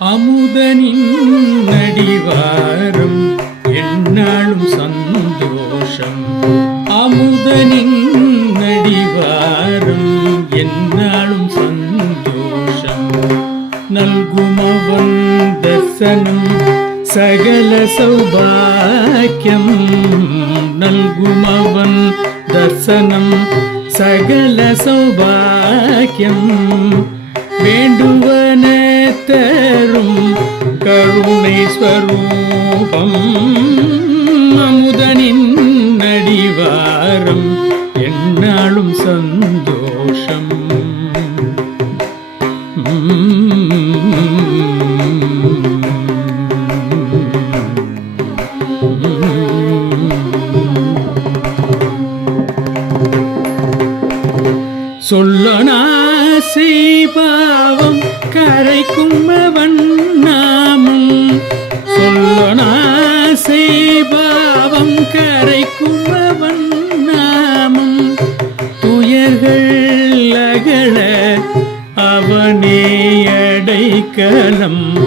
அமுதனின் நடிவாரம் என்னாலும் சந்தோஷம். அமுதனின் நடிவாரம் என்னாலும் சந்தோஷம். நல்குமவன் தர்சனம் சகல சௌபாக்கியம். நல்குமவன் தர்சனம் சகல சௌபாக்கியம். வேண்டுவன தரும் கருணை ஸ்வரூபம். அமுதனின் நடிவாரம் என்னாலும் சந்தோஷம். சொல்லனா செய்பாவம் கரை அவன் நாமம். சொல்லனாசை பாவம் கரை அவன் நாமம். துயர்கள் அகல அவனே அடைக்கலம்.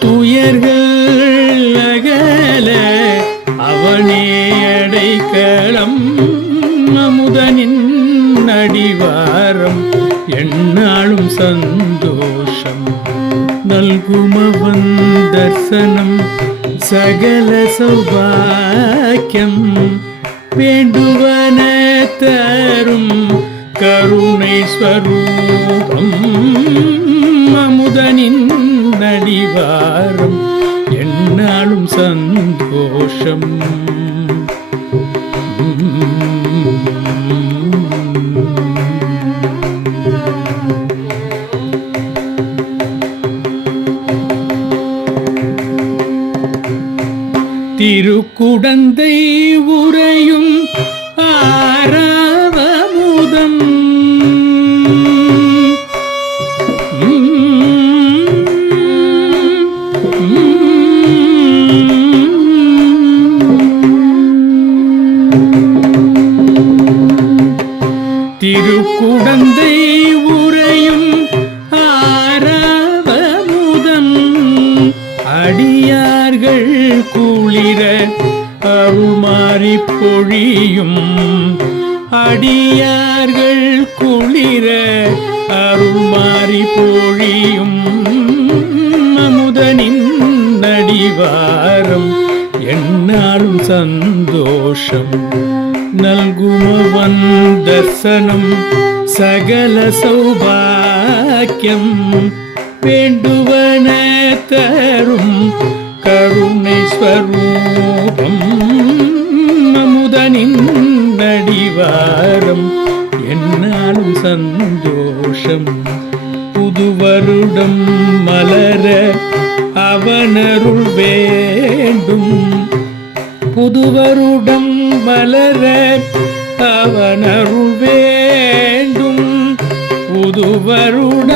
துயர்கள் அகல அவனே அடைக்கலம். அமுதனின் அடிவாரம் என்னாலும் சந்தோஷம். நல்குமவன் தர்சனம் சகல சௌபாக்கியம் வேண்டுவன தரும் கருணை ஸ்வரூபம். அமுதனின் நடிவாரம் என்னாலும் சந்தோஷம் திருக்குடந்தை உரையும் ஆராவமுதம் திருக்குடந்தை அடியார்கள் குளிர அருமாறி பொழியும். அடியார்கள் குளிர அருமாறி பொழியும். அமுதனின் நடிவாரம் என்னாலும் சந்தோஷம். நல்குமவன் தர்சனம் சகல சௌபாக்கியம். வேண்டுவன தரும் கருணை ஸ்வரூபம். அமுதனின் நடிவாரம் என்னாலும் சந்தோஷம். புது வருடம் மலர அவனருள் வேண்டும். புது வருடம் மலர அவனருள் வேண்டும். புது வருடம்